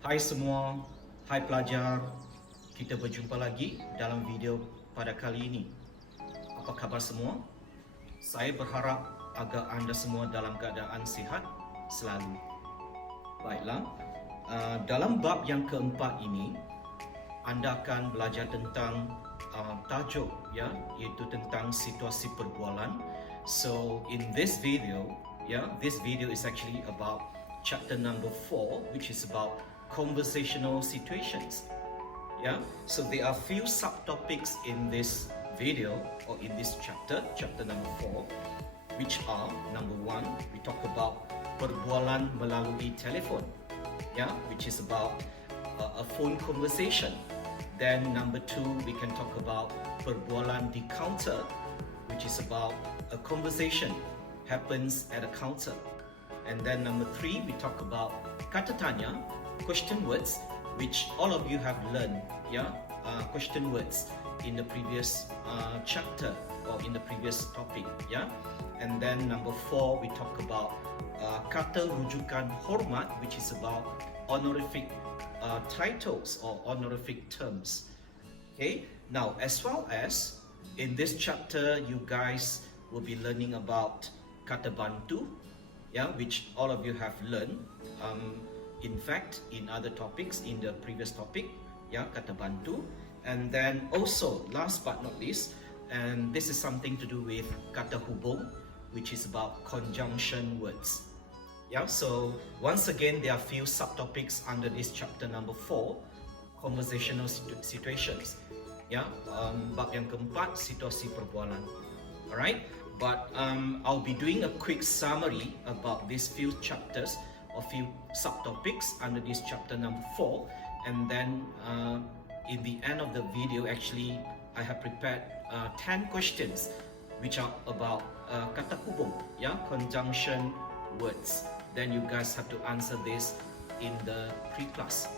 Hai semua, hai pelajar, kita berjumpa lagi dalam video pada kali ini. Apa khabar semua? Saya berharap agar anda semua dalam keadaan sihat selalu. Baiklah, dalam bab yang keempat ini, anda akan belajar tentang tajuk, ya, iaitu tentang situasi perbualan. So in this video, this video is actually about chapter number 4, which is about conversational situations. So there are few subtopics in this video or in this chapter number 4, which are: number 1, we talk about perbualan melalui telefon, which is about a phone conversation. Then number 2, we can talk about perbualan di counter, which is about a conversation happens at a counter. And then number 3, we talk about kata tanya, question words, which all of you have learned, question words in the previous chapter or in the previous topic, And then number 4, we talk about kata rujukan hormat, which is about honorific titles or honorific terms. Okay, now as well as in this chapter, you guys will be learning about Kata Bantu, which all of you have learned. In fact, in other topics, in the previous topic, Kata Bantu. And then also, last but not least, and this is something to do with Kata Hubung, which is about conjunction words. So once again, there are few subtopics under this chapter number 4, conversational situations. Bab yang keempat, situasi perbualan. Alright, but I'll be doing a quick summary about these few chapters or few subtopics under this chapter number 4, and then in the end of the video, actually, I have prepared 10 questions which are about kata hubung, conjunction words. Then you guys have to answer this in the pre-class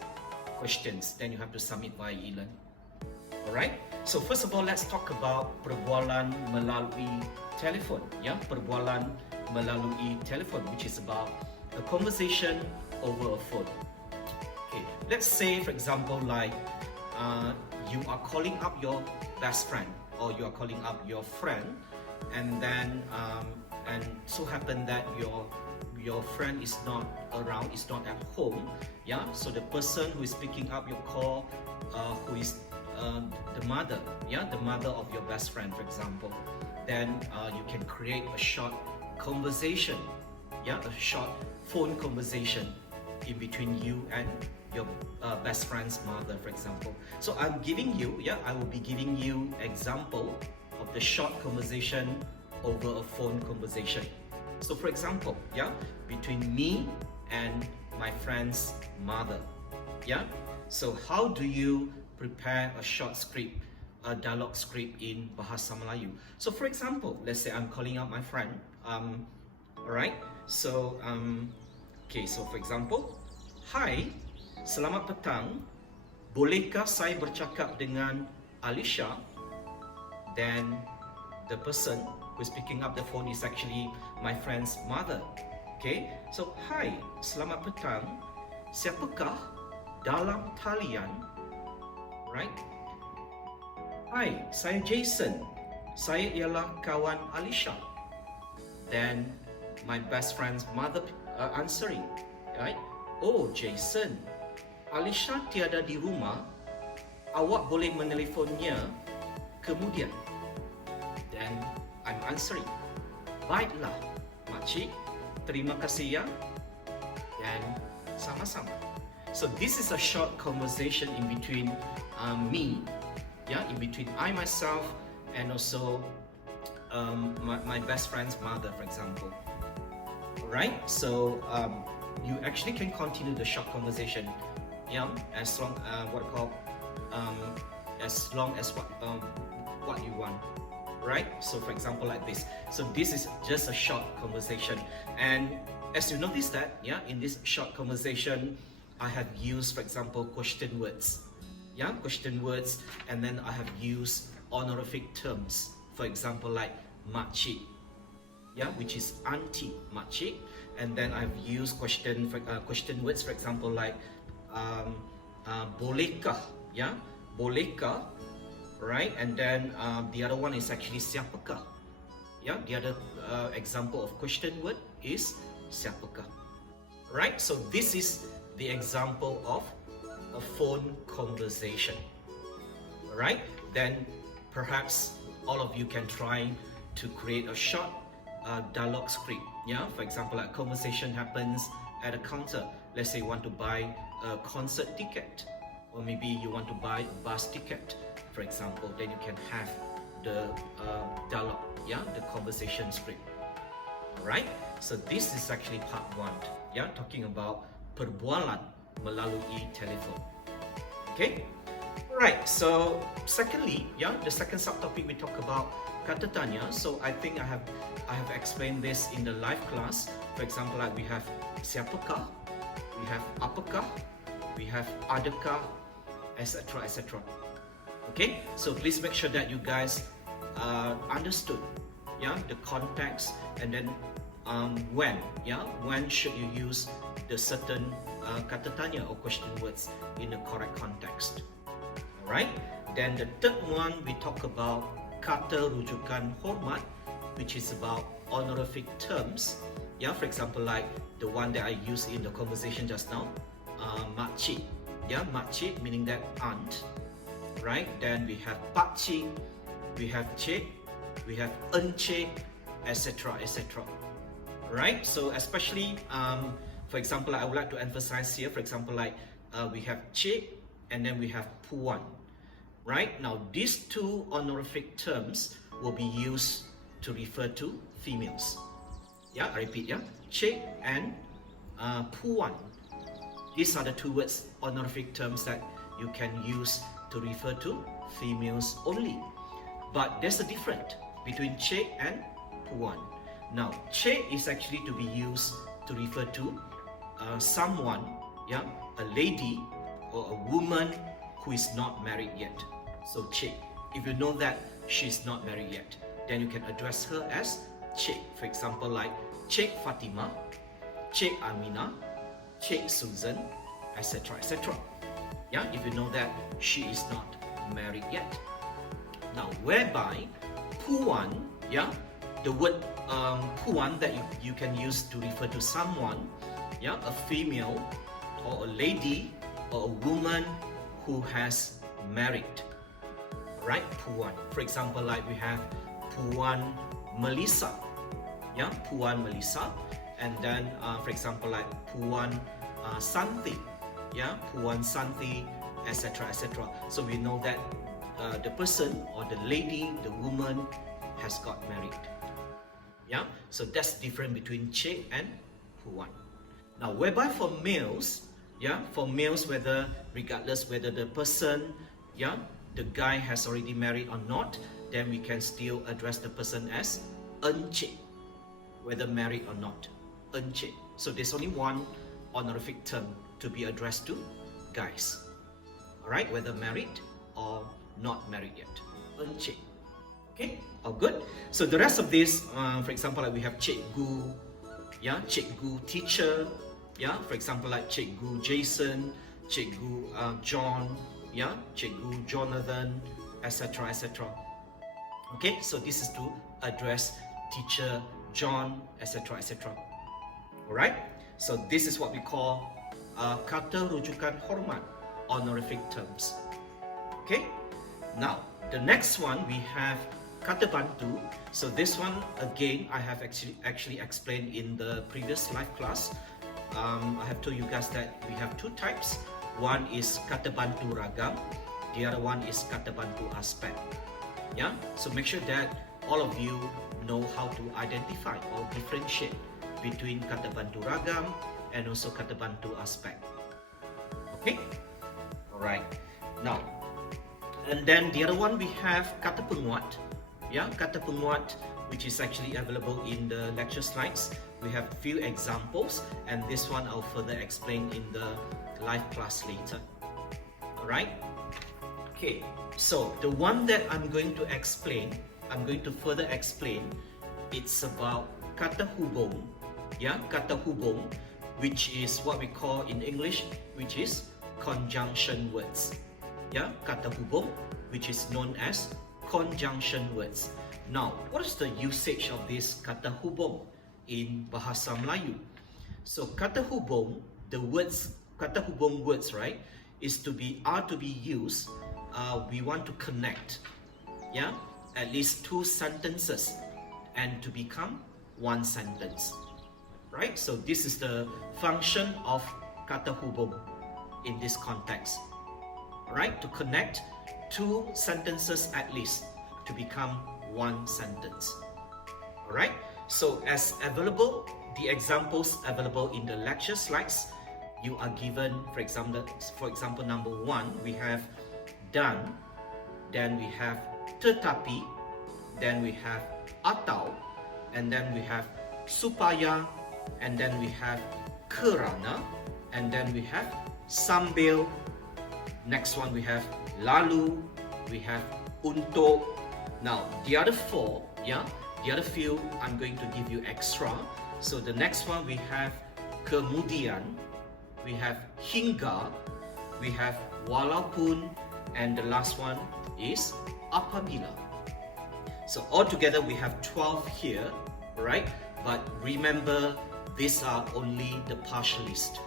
questions. Then you have to submit via e-learn. Alright, so first of all, let's talk about perbualan melalui telefon. Perbualan melalui telefon, which is about a conversation over a phone. Okay, let's say, for example, like you are calling up your best friend, or you are calling up your friend, and then and so happen that your friend is not around, is not at home, so the person who is picking up your call, who is the mother, the mother of your best friend, for example, then you can create a short conversation, a short phone conversation in between you and your best friend's mother, for example. So I'm giving you, I will be giving you example of the short conversation over a phone conversation. So for example, between me and my friend's mother, so how do you prepare a short script, a dialogue script in Bahasa Melayu? So for example, let's say I'm calling out my friend, alright, so okay, so for example, "Hai, selamat petang, bolehkah saya bercakap dengan Alicia?" Then the person who's picking up the phone is actually my friend's mother. Okay, so "Hai, selamat petang, siapakah dalam talian?" Right? "Hai, saya Jason, saya ialah kawan Alicia." Then my best friend's mother answering, right? "Oh, Jason, Alicia tiada di rumah, awak boleh menelefonnya kemudian." Then I'm answering, "Baiklah, makcik, terima kasih ya." Dan sama-sama. So this is a short conversation in between me, in between I myself and also my best friend's mother, for example. Alright, so you actually can continue the short conversation, as long as long as what you want. Right? So for example, like this. So this is just a short conversation, and as you notice that, in this short conversation, I have used, for example, question words, question words, and then I have used honorific terms. For example, like makcik, which is auntie, makcik, and then I've used question words, for example, like bolehkah, yeah, bolehkah, right? And then the other one is actually siapakah. Yeah, the other example of question word is siapakah. Right? So this is the example of a phone conversation. Right? Then perhaps all of you can try to create a short dialogue script. Yeah, for example, a conversation happens at a counter. Let's say you want to buy a concert ticket, or maybe you want to buy a bus ticket, for example. Then you can have the dialogue, yeah, the conversation script. Alright, so this is actually part 1, yeah, talking about perbualan melalui telefon. Okay, alright. So secondly, yeah, the second subtopic we talk about kata tanya. So I think I have explained this in the live class. For example, like we have siapakah, we have apakah, we have adakah, etc., etc. Okay, so please make sure that you guys understood, yeah, the context, and then when should you use the certain kata tanya or question words in the correct context. Alright, then the third one we talk about kata rujukan hormat, which is about honorific terms. Yeah, for example, like the one that I used in the conversation just now, makcik. Yeah, makcik meaning that aunt. Right, then we have pakcik, we have cik, we have encik, etc., etc. Right, so especially for example, I would like to emphasize here, for example, like we have cik and then we have puan. Right, now these two honorific terms will be used to refer to females. Yeah, I repeat, yeah, cik and puan. These are the two words, honorific terms, that you can use to refer to females only. But there's a difference between cik and puan. Now, cik is actually to be used to refer to someone, yeah, a lady or a woman who is not married yet. So cik. If you know that she's not married yet, then you can address her as cik. For example, like Cik Fatima, Cik Amina, Cik Susan, etc., etc. Yeah, if you know that she is not married yet. Now, whereby puan, yeah, the word puan that you can use to refer to someone, yeah, a female or a lady or a woman who has married. Right, puan. For example, like we have Puan Melissa, yeah, Puan Melissa, and then for example, like Puan Santi, yeah, Puan Santi, etc., etc. So we know that the person or the lady, the woman, has got married. Yeah, so that's different between cik and puan. Now, whereby for males, yeah, for males, whether regardless whether the person, yeah, the guy has already married or not, then we can still address the person as encik, whether married or not, encik. So there's only one honorific term to be addressed to guys. Alright, whether married or not married yet, encik. Okay, all good. So the rest of this, for example, like we have cikgu, yeah, cikgu teacher, yeah, for example, like cikgu Jason, cikgu John, yeah, cikgu Jonathan, etc., etc. Okay, so this is to address teacher John, etc., etc. Alright, so this is what we call kata rujukan hormat, honorific terms. Okay, now the next one we have Kata Bantu. So this one again I have actually explained in the previous live class. I have told you guys that we have two types. One is Kata Bantu Ragam, the other one is Kata Bantu Aspek. Yeah, so make sure that all of you know how to identify or differentiate between Kata Bantu Ragam and also Kata Bantu Aspek. Okay, alright. Now, and then the other one we have Kata Penguat. Yeah, Kata Penguat, which is actually available in the lecture slides. We have a few examples, and this one I'll further explain in the live class later. Alright? Okay, so the one that I'm going to further explain, it's about Kata Hubung. Yeah, Kata Hubung, which is what we call in English, which is conjunction words. Yeah, kata hubung, which is known as conjunction words. Now, what is the usage of this kata hubung in Bahasa Melayu? So kata hubung, the words, kata hubung words, right, are to be used. We want to connect, yeah, at least two sentences, and to become one sentence, right? So this is the function of kata hubung in this context, right? To connect two sentences at least to become one sentence. All right. So as available, the examples available in the lecture slides, you are given, for example, number 1, we have done, then we have tetapi, then we have atau, and then we have supaya, and then we have kerana, and then we have sambil. Next one we have lalu, we have untuk. Now the other 4, yeah, the other few I'm going to give you extra. So the next one we have kemudian, we have hingga, we have walaupun, and the last one is apabila. So altogether we have 12 here, right? But remember, these are only the partial list.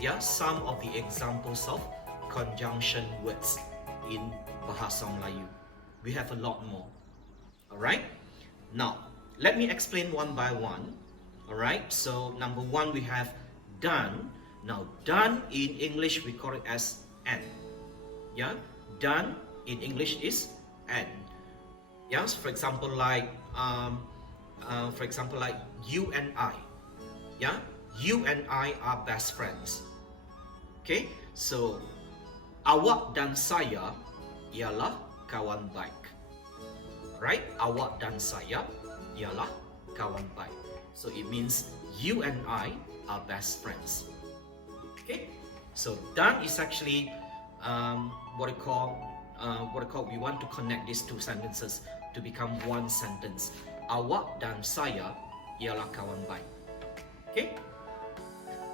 Yeah, some of the examples of conjunction words in Bahasa Melayu. We have a lot more. Alright? Now, let me explain one by one. Alright, so number 1 we have done. Now, done in English we call it as and. Yeah, done in English is and. Yes, for example, like you and I. Yeah, you and I are best friends. Okay, so awak dan saya ialah kawan baik. Right, awak dan saya ialah kawan baik. So it means you and I are best friends. Okay, so done is actually what we call we want to connect these two sentences to become one sentence. Awak dan saya ialah kawan baik. Okay.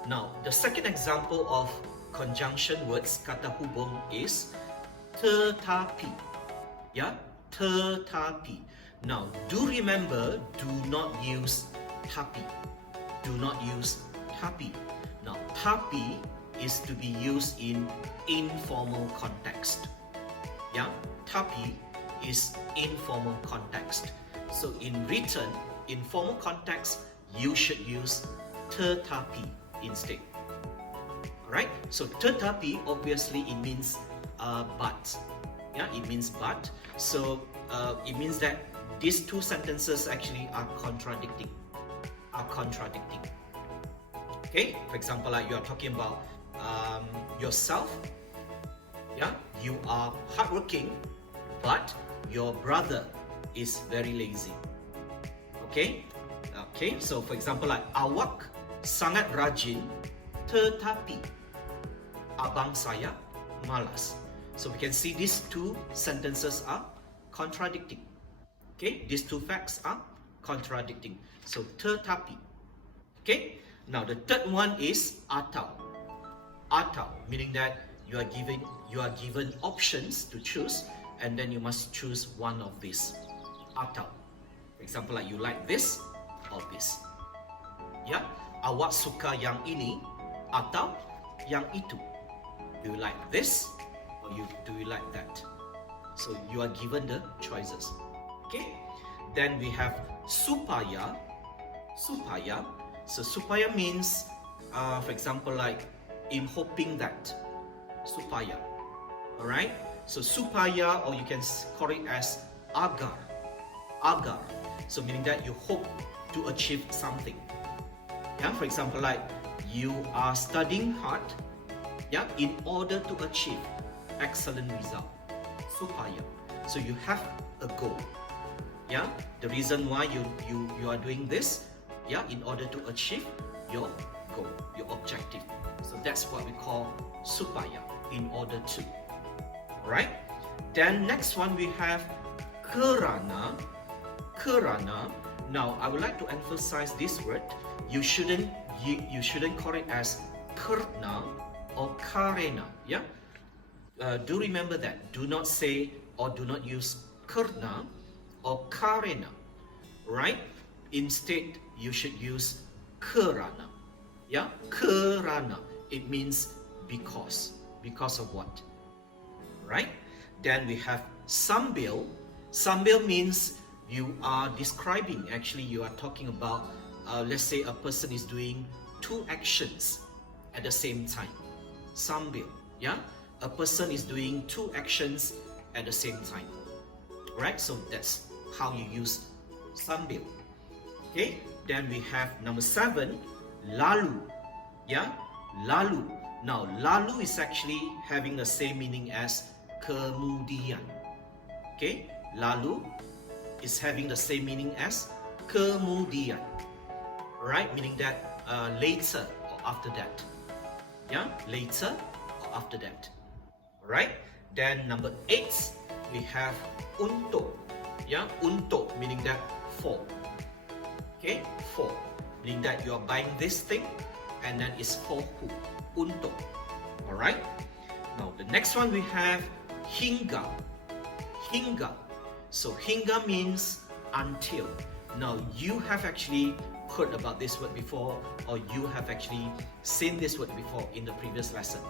Now the second example of conjunction words kata hubung is tetapi. Yeah, tetapi. Now do remember, do not use tapi. Do not use tapi. Now tapi is to be used in informal context. Yeah, tapi is informal context. So in written, in formal context, you should use tetapi instead. Alright, so tetapi obviously it means but. Yeah, it means but. So it means that these two sentences actually are contradicting. Okay, for example, like you are talking about yourself. Yeah, you are hardworking, but your brother is very lazy. Okay, so for example, like awak sangat rajin, tetapi abang saya malas. So we can see these two sentences are contradicting. Okay, these two facts are contradicting. So tetapi. Okay, now the third one is atau. Atau meaning that you are given options to choose, and then you must choose one of these. Atau, for example, like you like this or this. Yeah, awak suka yang ini atau yang itu. Do you like this or do you like that? So you are given the choices. Okay. Then we have supaya. Supaya. So supaya means, for example, like in hoping that. Supaya. Alright. So supaya, or you can call it as agar. Agar. So meaning that you hope to achieve something. Yeah. For example, like you are studying hard. Yeah. In order to achieve excellent result. Supaya. So you have a goal. Yeah, the reason why you are doing this, yeah, in order to achieve your goal, your objective. So that's what we call supaya, in order to. Alright. Then next one we have kerana. Kerana. Now I would like to emphasize this word. You shouldn't call it as kerna or karena. Yeah. Do remember that. Do not say or do not use karena or karena. Right? Instead, you should use kerana. Yeah, kerana. It means because. Because of what? Right? Then we have sambil. Sambil means you are describing. Actually, you are talking about, let's say a person is doing two actions at the same time. Sambil. Yeah? A person is doing two actions at the same time. Right? So that's how you use sambil. Okay? Then we have number 7, lalu. Yeah? Lalu. Now, lalu is actually having the same meaning as kemudian. Okay? Lalu is having the same meaning as kemudian. Right? Meaning that later or after that. Yeah? Later or after that. Right? Then number 8, we have untuk. Yeah? Untuk meaning that for. Okay? For. Meaning that you are buying this thing and then it's for who? Untuk. Alright? Now the next one we have hingga. Hingga. So hingga means until. Now you have actually heard about this word before, or you have actually seen this word before in the previous lesson.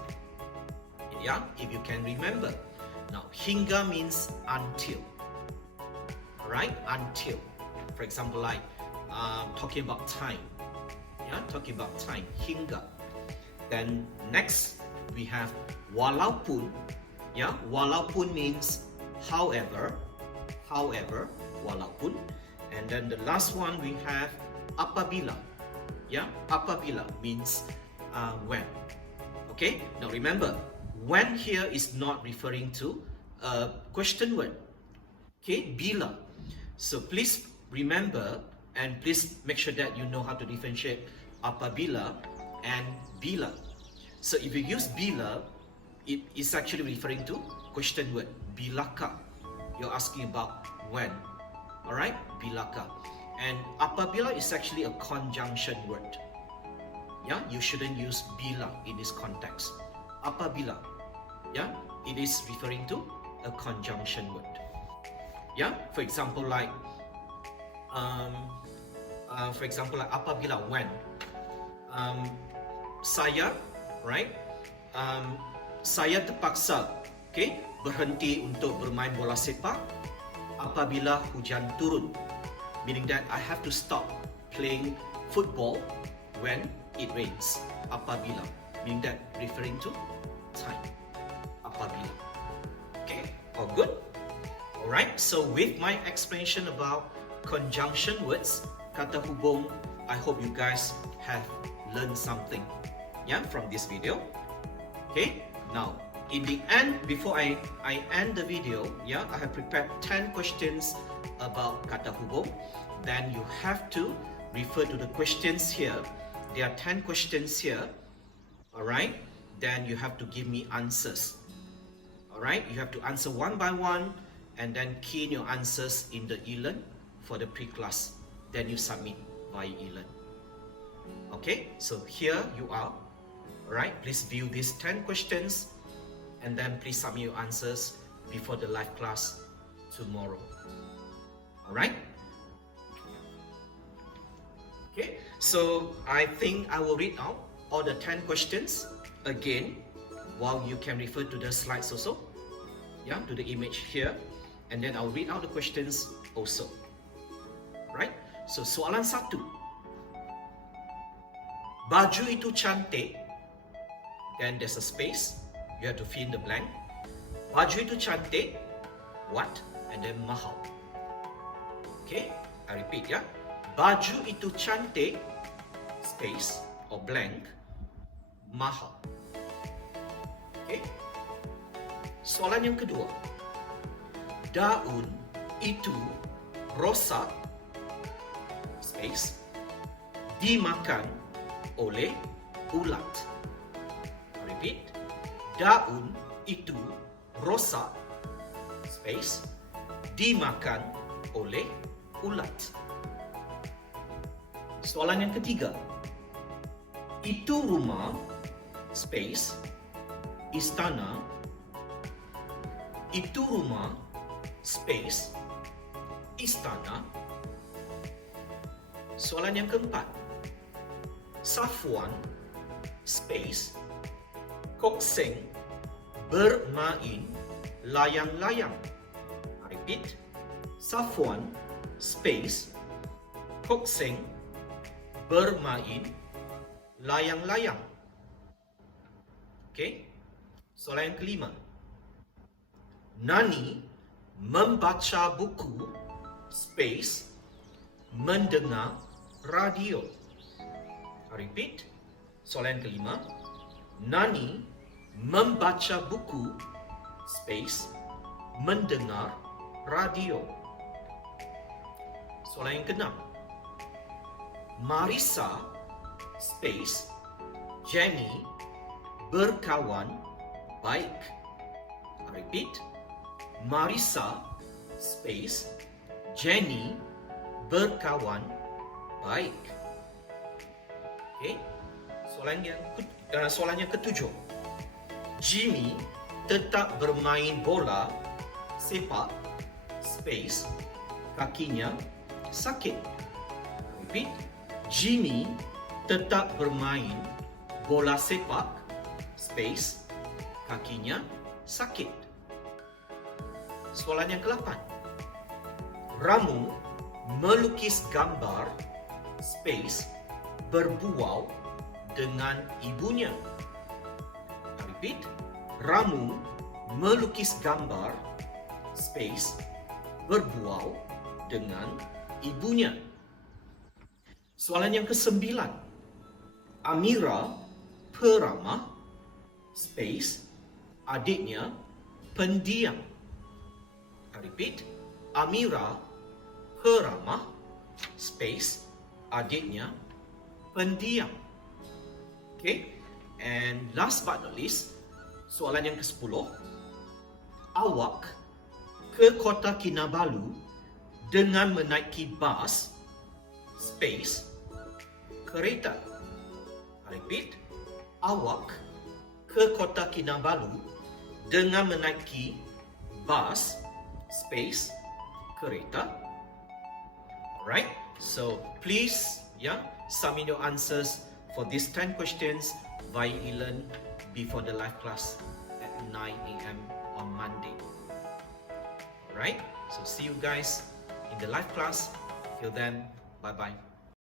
Yeah, if you can remember. Now hingga means until. Alright, until. For example, like talking about time. Yeah, talking about time. Hingga. Then next we have walaupun. Yeah, walaupun means however. However, walaupun. And then the last one we have apabila. Yeah, apabila means when. Okay, now remember, when here is not referring to a question word. Okay, bila. So please remember and please make sure that you know how to differentiate apabila and bila. So if you use bila, it is actually referring to question word. Bilaka. You're asking about when. Alright? Bilaka. And apabila is actually a conjunction word. Yeah, you shouldn't use bila in this context. Apabila. Yeah, it is referring to a conjunction word. Yeah, for example like apabila, when saya, right? Saya terpaksa, okay, berhenti untuk bermain bola sepak apabila hujan turun. Meaning that I have to stop playing football when it rains. Apabila. Meaning that referring to time. Apabila. Okay, all good? Alright, so with my explanation about conjunction words, kata hubung, I hope you guys have learned something, yeah, from this video. Okay, now in the end, before I end the video, yeah, I have prepared 10 questions about kata hubung. Then you have to refer to the questions here. There are 10 questions here. Alright, then you have to give me answers. Alright, you have to answer one by one and then key in your answers in the e-learn for the pre-class. Then you submit via e-learn. Okay, so here you are. Alright, please view these 10 questions and then please submit your answers before the live class tomorrow. Alright? Okay, so I think I will read out all the 10 questions again while you can refer to the slides also. Yeah, to the image here. And then I'll read out the questions also. Right? So soalan 1. Baju itu cantik. Then there's a space. You have to fill in the blank. Baju itu cantik. What? And then mahal. Okay, I repeat, yeah. Baju itu cantik. Space or blank. Mahal. Okay. Soalan yang kedua. Daun itu rosak. Space. Dimakan oleh ulat. Repeat. Daun itu rosak. Space. Dimakan oleh ulat. Soalan yang ketiga. Itu rumah. Space. istana, itu rumah, space, istana. Soalan yang keempat, Safwan, space, Kokseng, bermain layang-layang. Repeat, Safwan, space, Kokseng, bermain layang-layang. Okay. Soalan yang kelima, Nani membaca buku, space, mendengar radio. Repeat. Soalan yang kelima, Nani membaca buku, space, mendengar radio. Soalan yang keenam, Marisa, space, Jenny, berkawan baik. Repeat. Marisa, space, Jenny, berkawan baik. Okay. Soalan yang ketujuh, Jimmy tetap bermain bola sepak, space, kakinya sakit. Repeat. Jimmy tetap bermain bola sepak, space, kakinya sakit. Soalan yang ke-8, Ramu melukis gambar, space, berbual dengan ibunya. Repeat. Ramu melukis gambar, space, berbual dengan ibunya. Soalan yang ke-9, Amira peramah, space, adiknya pendiam. Repeat. Amira peramah, space, adiknya pendiam. Okay. And last but not least, soalan yang ke-10, awak ke Kota Kinabalu dengan menaiki bas, space, kereta. Repeat. Awak ke Kota Kinabalu dengan menaiki bas, space, kereta. Alright. So please, submit your answers for these 10 questions via e-learn before the live class at 9 a.m. on Monday. Alright. So see you guys in the live class. Till then, bye-bye.